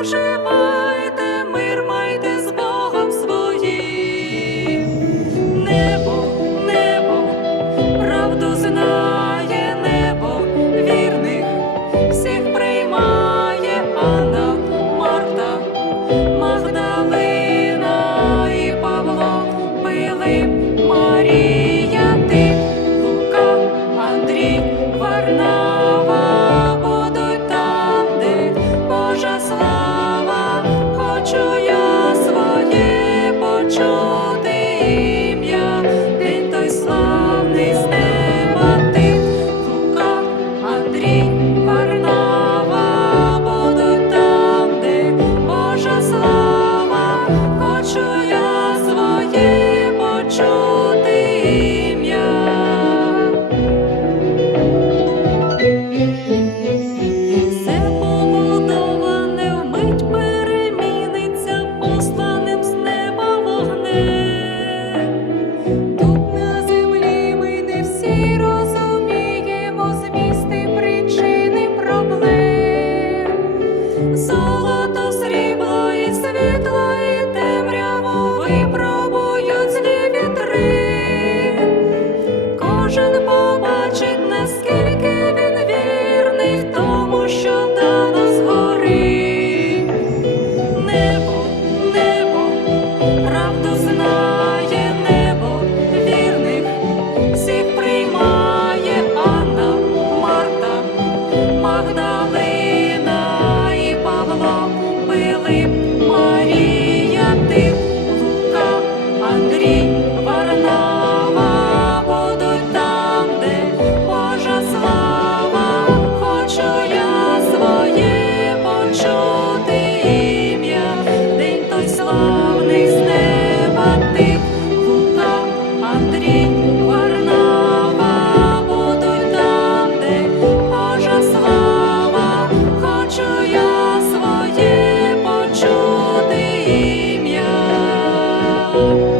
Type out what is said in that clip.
уже you.